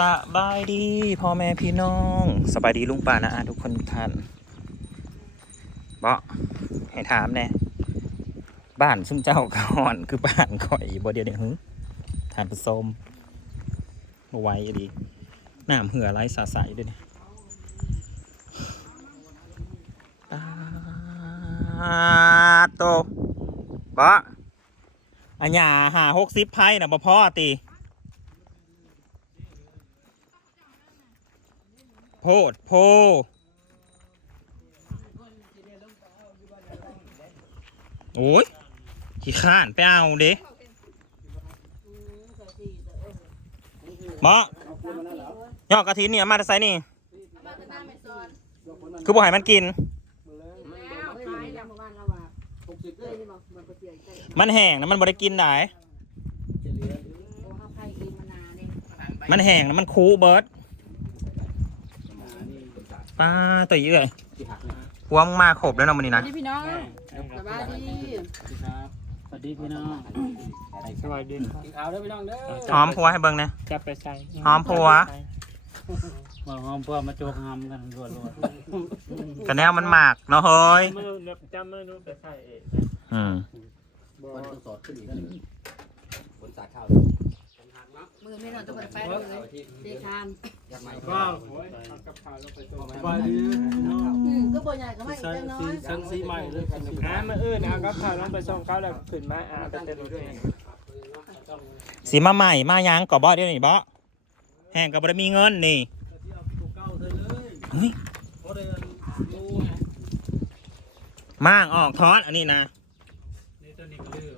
สบายดีพ่อแม่พี่น้องสบายดีลุงป้านะอาทุกคนทุกท่านเบาะให้ถามแน่บ้านซุ่มเจ้าก่อนคือบ้านข่อยบ่เดียวเดียวหึทานผสมบ่ไว้ดีน้ำเหือไหลสาใสด้วยนี่ตาโตเบาะอันหยาหาหกสิบไพ่นะบ่พ่อตี โพดโพโอ้ยขี้ข้านไปเอาเด้หมอยอดกระถินเนี่ยมาแต่ไซนี่ คือบ่ให้มันกิน มันแห้งนะมันบ่ได้กินได้มันแห้งนะมันคูเบิร์ด ป้าตัวเยอะพวงมาขบแล้วเนาะมันนี่สวันะสดีพี่น้อง สบายดีครับสวัสดีพี่น้องสวัสดีครับกินข้าวเด้อพี่น้องเด้อหอมพัวให้เบิ่งนะจับไปใส่หอมผัว มาหอมพัวมาโจกหอมกันรวดรวดกระแนวมันหมากเนาะเฮ้ยมือเล็บจำมือนู้นไปใส่เองอืมวันต้องสอดขึ้นอีกแล้วนี่ฝนสาดข้าว มือไม่นอนต้องไปเลยเดชามก็โอ้ยเอากับข้าวลงไปต้มสบายดีอืมก็บ่ใหญ่ก็ไม่เล็กน้อยสังสีใหม่เลยกันน้ำมาอื่นเอากับข้าวลงไปส่งเขาแล้วขึ้นมาอาไปเต็มด้วยสีมาใหม่มายังก่อบ่เดี๋ยวนี้บ่แห้งก็บ่ได้มีเงินนี่เก้าเธอเลยเฮ้ยเพราะเดินดูมางออกทอดอันนี้นะ นี่ตัวนี้ก็ลือ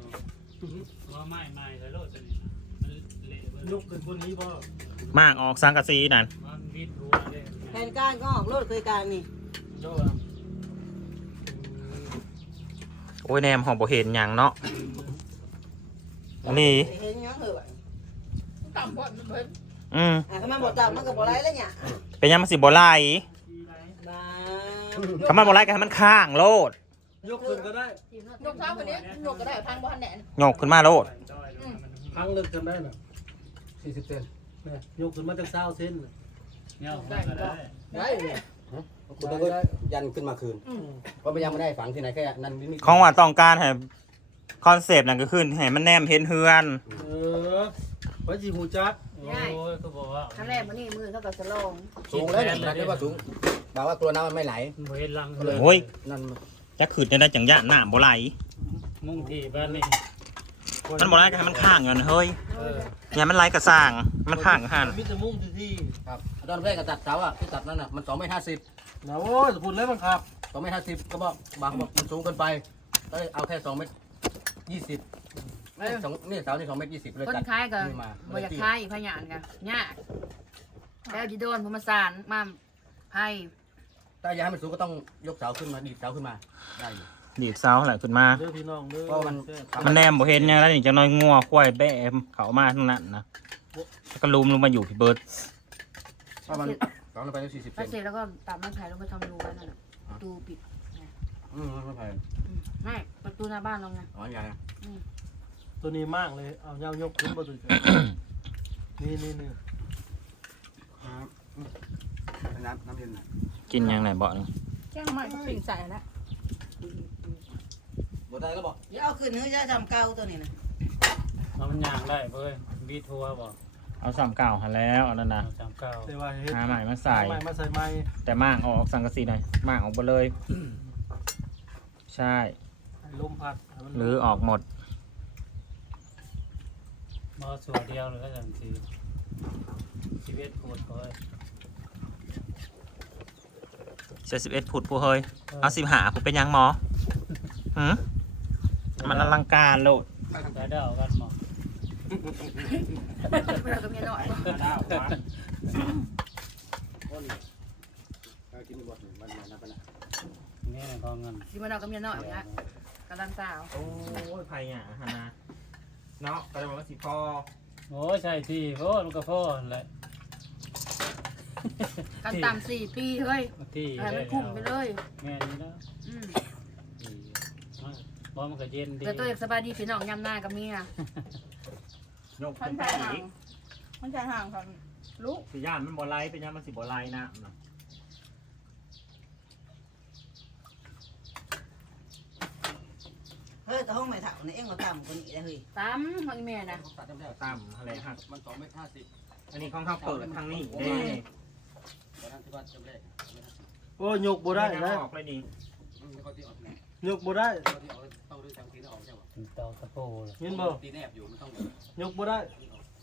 ว่าไม่ไม่ใส่โลดตัวนี้มันเละลุกขึ้นบนนี้บ่มางออกสังกะสีนั่นมันวิดหัวเลยแผนการก็ออกรถเคยการนี่โดโอ้ยแนมของบ่เห็นหยังเนาะอันนี้เห็นยังเหรออืมอะก็มาบ่จับมันก็บ่ไรแล้วเนี่ยเป็นยังมันสิบ่ไหลบ้าถ้ามันบ่ไหลก็ให้มันข้างโลดยกขึ้นก็ได้ยกเท้าคนนี้ยกก็ได้ทางบ้านแหนนยกขึ้นมาโลดพังลึกกันได้น่ะ สี่สิบเซนเนี่ยยกขึ้นมาตั้งเศร้าเซนเนี่ยได้ได้ได้เนี่ยคุณต้องยันขึ้นมาคืน เพราะไม่ยังไม่ได้ฝังที่ไหนแค่นั่นนี่ของว่าต้องการให้คอนเซปต์นั่นก็คือให้มันแนมเห็นเฮือน เออไว้จีหูจักโอ้ยก็บอกว่าครั้งแรกมันนี่มือเขาก็จะลงสูงแล้วเนี่ยนั่นเรียกว่าสูงบอกว่าตัวน้ำมันไม่ไหล เห็นลังโอ้ย นั่นจะขืดได้จังยะน้ำบ่ไหลมุ่งที่บ้านนี่ มันบ่ไหลก็ให้มันข้างอยู่นั่นเฮ้ยเอออย่ามันไหลกระสร้าง มันข้างหันมิตรมุ่งที่ที่ครับตอนแรกก็ตัดเสาอะที่ตัดนั่นอะมันสองเมตรห้าสิบนะโอ้ยพูดเลยมันครับสองเมตรห้าสิบก็บอกบางบอกมันสูงเกินไปก็เลยเอาแค่สองเมตรยี่สิบสองนี่เสานี่สองเมตรยี่สิบเลยคนตัดคล้ายก็นี่มาบ่อยากคล้ายพยานกันยากแล้วดิโดนผมมาสานมาไพ่ถ้าอยากให้มันสูงก็ต้องยกเสาขึ้นมาดีดเสาขึ้นมาได้อยู่ ดีดเสาแหละขึ้นมา เด้อพี่น้องเด้อเพราะมัน มันแนมบ่เห็นหยังแล้วนี่จังน้อยงัวควายแบะเขามาทั้งนั้นนะแล้วก็ลุมลงมาอยู่พี่เบิร์ดเพราะมันสองลงไปได้สี่สิบพอเซเสร็นจแล้วก็ตัดไม้ไผ่ลงไปทำรูไว้นั่นน่ะประตูปิดอืมไม่แพงอืมไม่ประตูหน้าบ้านเราไงอ๋อใหญ่ตัวนี้มากเลย เอาเงายกขึ้นมาดูสินี่นี่นี่น้ำน้ำเย็นน่ะกินหยังไหนบ่นี่แจ้งใหม่ก็ปิ่งใส่แล้ว บดได้ก็บอกเดี๋ยวเอาขึ้นเนื้อจะทำเกาตัวนี้นะเอามันย่างได้เว้ยวิดหัวบอกเอาสามเก่าหันแล้วอันนั้นนะสามเก้าเทว่าเฮ็ดหาใหม่มาใส่ ใหม่มาใส่ใหม่แต่มากออกสังกะสีหน่อยมากออกไปเลย ใช่ ให้ลมพัดให้มันหรือออกหมดมอสัวเดียวเลยก็จังทีชีวิตโคตรเลยเจ็ดสิบเอ็ดผุดผู้เฮยเอาสิบหาผู้เป็นหยังหมอหืม มันอลังการโลดได้เดากันหมอเราก็มีหน่อยดาวมากินบดมันมันเป็นนี่นะก็เงินที่มันเราก็มีหน่อยนะกำลังสาวโอ้ยไผ่หยาฮานาเนาะก็เลยบอกว่าสิพอโอ้ใช่ที่โอ้มันก็พ่อแหละกันตามสี่ปีเฮ้ยที่อะไรมันคุ้มไปเลยแม่นี่นะอืม บ่มันก็เย็นดีแต่ตัวเอกสบายดีพี่น้องยำหน้ากับเมียยกพัขึ้นนไปชายห่างอีกพันชายห่างครับลูกสิย่านมันบ่ไหลเป็นยังมันสิบ่ไหลนะน่ะเฮ้ยแต่ห้องไม่ถักนี่เอ็งก็ต่ำกว่านี้ได้เฮ้ยตามของอีแม่นะตัดจำได้ตามอะไรหักมันสองเมตรห้าสิบอันนี้ของเขาเปิดทางนี้เด้ตอนนั้นที่ว่าจำได้โอ้ยยกบ่ได้ม่นะออกเลยนี่ มันก็ที่ออกไงยกบ่ได้ก็ที่ออกต้องด้วยทางทีแล้วอกใช่ป่ะตอกตะโพเลยเห็นบ่ตีแนบอยู่มันต้องยกบ่ได้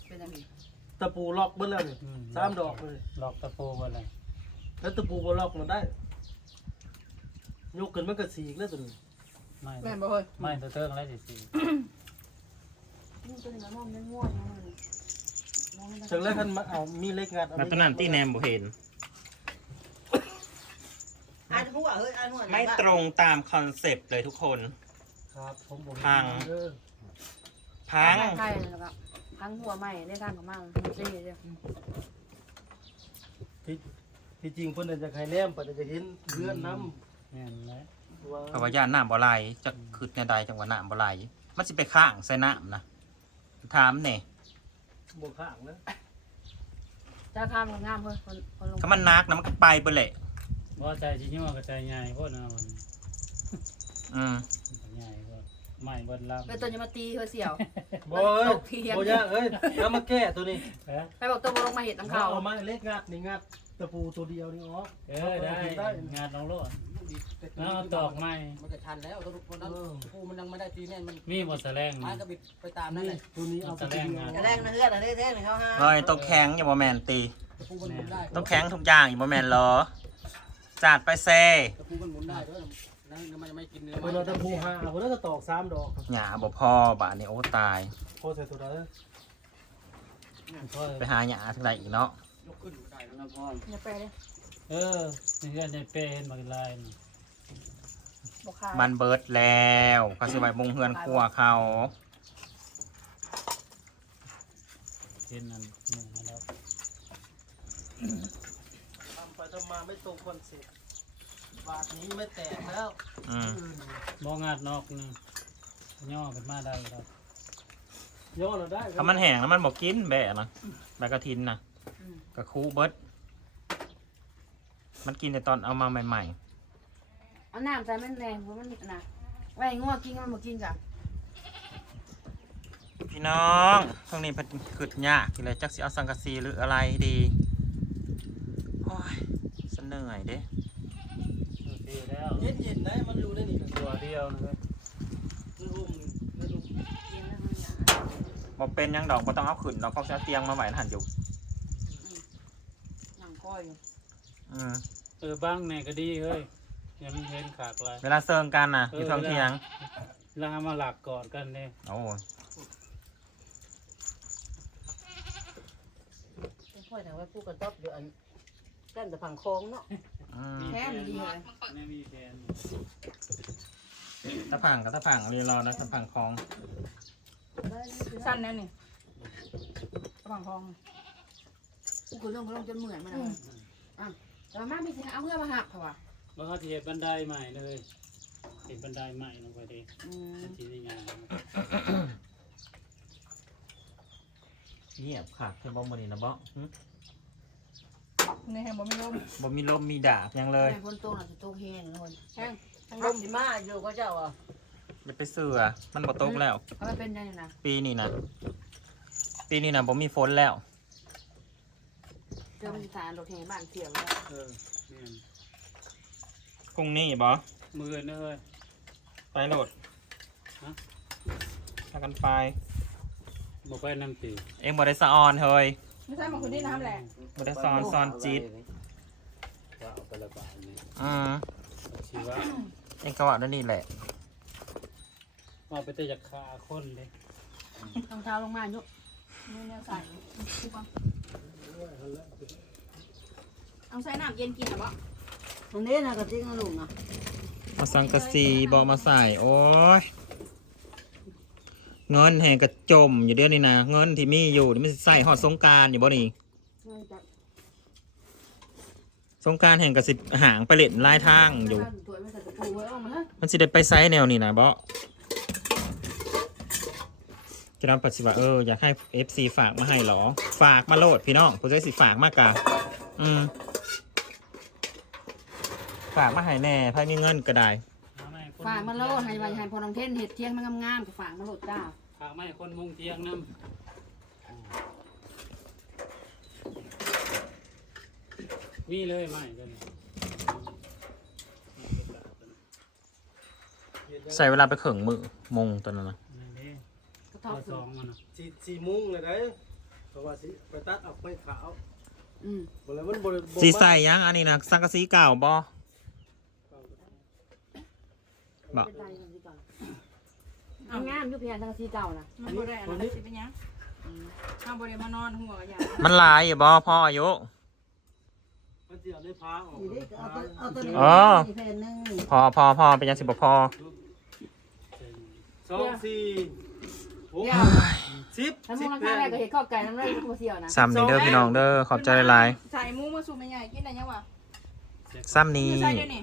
เป็นอะไรตะปูล็อกเบิดแล้วนี่สามดอกเลยล็อกตะโพมาเลยแล้วตะปูบ่ล็อกมันได้ ยกขึ้นมันก็สีกแล้วตัวนี้ไม่แม่นบ่เฮ้ยไม่ตัวเติ้งอะไรสิสินี่เป็นอะไรมองไม่ง่วงนมองไม่ได้จังแล้วคันมาเอามีเล็กงัดเอาแล้วตอนนั้นที่แนมบ่เห็น หัวเฮ้ยอ่านหัวไม่ตรงตามคอนเซปต์เลยทุกคน ครับผมบ่มีพังเด้อพังใกล้ๆแล้วก็พังหัวใหม่ได้ทางกับมั่งซี่เดียวที่ที่จริงเพิ่นน่ะจะให้แนมเพิ่นน่ะจะเห็นเลือนน้แม่นไหมำว่าเพราะว่าย่านน้ำบ่ไหลจะขึ้นแนวใดจังหวะน้ำบ่ไหลมันสิไปข้างใส่น้ำนะถามแหน่บ่ข้างนะจะข้ามงามเพื่อนคนคนลงถ้ามันนักนะมันก็ไปเบิดแหละ ว่าใจชิ้นย่อกับใจใหญ่โคตรนะมันอืมใหญ่โคตรไม่เบนลำเป็นตัวจะมาตีเธอเสี่ยว บ่เอ้ยตกเทียน บ่ยากเอ้ยแล้วมาแก้ตัวนี้เอ๊ะไปบอกตัวบลงมาเห็ดน้ำเขาเอามาเล็กงัดนี่งัดตะปูตัวเดียวนี่ออกเออได้งานน้องโลดแล้วเอาตอกไม้มันจะชันแล้วทุกคนนั้นผู้มันยังไม่ได้ตีแน่นมันมีหมดแสลงไม้นี่ก็บิดไปตามนั่นเลยตัวนี้เอาไปกินเอากระแรงนะเฮือดอะไรเท่ๆนี่เขาห้าเฮ้ยต้องแข็งอย่าบ่แมนตีตะปูมันหมุนได้ต้องแข็งทุกอย่างอย่าบ่แมนเหรอ จาดไปเซตะปูมันหมุนได้ด้วยนั่นมันจะไม่กินเนื้อเพิ่นเอาตะปูหาเพิ่นเอาจะตอกสามดอกหยาบ่พอบาดนี้โอ้ตาย โคใส่ตัวใดไปหาหยาทางใดอีกเนาะยกขึ้นได้แล้วอย่าไปเลยเออนี่ก็ในเป้เห็นมาลายนี่บอกขายมันเบิดแล้วเขาสิไว้มุงเฮือนครัวเขาเห็นนั่นหนึ่งมาแล้ว ทำไปทำมาไม่ตรงคอนเซ็ปต์บาทนี้ไม่แตกแล้วอืมมองงาดนอกนี่ย่อเป็นมาได้ครับย่อเราได้ถ้ามันแห้งแล้วมันบอกกินแบะนะแบะกระทินนะกระคูเบิดมันกินแต่ตอนเอามาใหม่ เอาน้ำใส่มันแรงเพราะมันนะไว้ง่วงกินมันบอกกินจ้ะๆ พี่น้องตรงนี้เพิ่นขึ้นยากกินเลยจักสิเอาสังกะสีหรืออะไรดีโอ้ยสน เหนื่อยเด้ดีแล้วเย็นเย็นๆได้มันอยู่ในนี่กันตัวเดียวนะครับคือรุมคือรุมกินแล้วมันหยาบ่เป็นหยังดอกบ่ต้องเอาขึ้นดอกเขาจะเอาเตียงมาไว้หันอยู่หนังก้อยอยู่อืมเออบ้างแน่ก็ดีเฮ้ยยังไม่เห็นขากลายเวลาเซิงกันนะอยู่ท้องเทียงลามาหลักก่อนกันเนี่ยโอ้ยเป็นพ่อยทางไว้ผู้กระต๊อบเดี๋ยวอัน กันแต่ผังโค้งเนาะอืมแค่นี้ดีเลยไม่มีแฟนตะผังกับตะผังเรียนรอนะตะผังคลองสั้นแน่นี่ระหว่างคลองกูลงกูลงจนเหมือนมันนะอะแต่มาไม่ใช่เอาเพื่อมาหักเขาว่ะแล้วเขาจะเห็นบันไดใหม่เลยเห็นบันไดใหม่ลงไปดิอืมทีนี้งานเงียบขาดเทบอมบนี่นะบ่หึในแห่งบ่มีลมบ่มีลมมีดาบหยังเลยแต่คนโตน่ะจะโตแห้งเลยแห้งทั้งลลมมสิมาอยู่ก็เจ้าอะอย่าไปเสือมันบ่ตกแล้ว เขาไม่เป็นยังไงนะปีนี้นะปีนี้นะบ่มีฝนแล้วเจ้ามันสารรถแห่บ้านเสี่ยวแล้วเออเนี่ยพรุ่งนี้บ่มือนะเฮ้ย ไปโหลดฮะ พากันไปบอกไปน้ำตีเอ็งบ่ได้สะออนเฮ้ย ไม่ใช่มาคนที่น้ำแหละบ่ได้สะออนซอนจิตว่าเอาไประบายนี่อืมชีวะเอ็งก็ว่านั่นนี่แหละว่าไปแต่จากขาคนเลยรองเท้าลงมายุมีแนวใส่เอาใส่น้ำเย็นกินหรอปะตรงนี้นะกระติ้งนะลุงนะเอาสังกะสีบ่มาใส่ โอ้ย เงินแห่งกระจมอยู่เดี๋ยวนี้นะเงินที่มีอยู่นี่มันสิใส่ฮอดสงกรารอยู่บ่นี่สงกรารแห่งกระสิหางไปเล่นลายทางอยู่ ตัวไม่ใส่ตะปูไว้ออกมาฮะมันสิได้ไปไซส์แนวนี่นะบ่จะนำปัจจุบันเอออยากให้ FC ฝากมาให้เหรอ ฝากมาโหลดพี่น้องผู้ใจสิฝากมากกะอืมฝากมาให้แน่พายมีเงินก็ได้ ฝากมาโลดให้ไว้ให้พอน้องเทนเห็ดเที่ยงมันงามๆก็ฝากมาโลดจ้า ฝากไม้คนมุงเทียงน้ำมีเลยไม้ตัวนี้ใส่เวลาไปเข่งมือมงตัวนั้นนะนี่นี่กระทตับวสองมันนะสี่สี่โมุ้งเลยได้เพราะว่าสิไปตัดออกไปขาวอืมบ่แล้วมันบ่ได้บ่สีใส่ยังอันนี้นะสังกะสีเก่าบอบ อกเป็นไรกันดีกว่าเอางามอยุพียนทั้งสีเก่านะมันบ่ได้อันนั้นสิเป็นหยังข้าวบ่ได้มานอนหัวกะยามันลายอยู่บอพ่ออายุ มันสิเอาได้พาออกนี่ดิเอาตัวเอาตัวนี้อ๋อ แผ่นหนึงพอพอพอเป็นยังสิบพอสองสี่หกสิบถ้ามึสิงบราแผ่คานแรกก็เห็ดข้าวไก่น้ำเลยกูเสียวนะซ้ำนี้เด้อพี่น้องเด้อขอบใจหลายใส่หมูมาสู่แม่ใหญ่กินได้ยังวะๆซ้ำนี้ ใส่เดี๋ยวนี้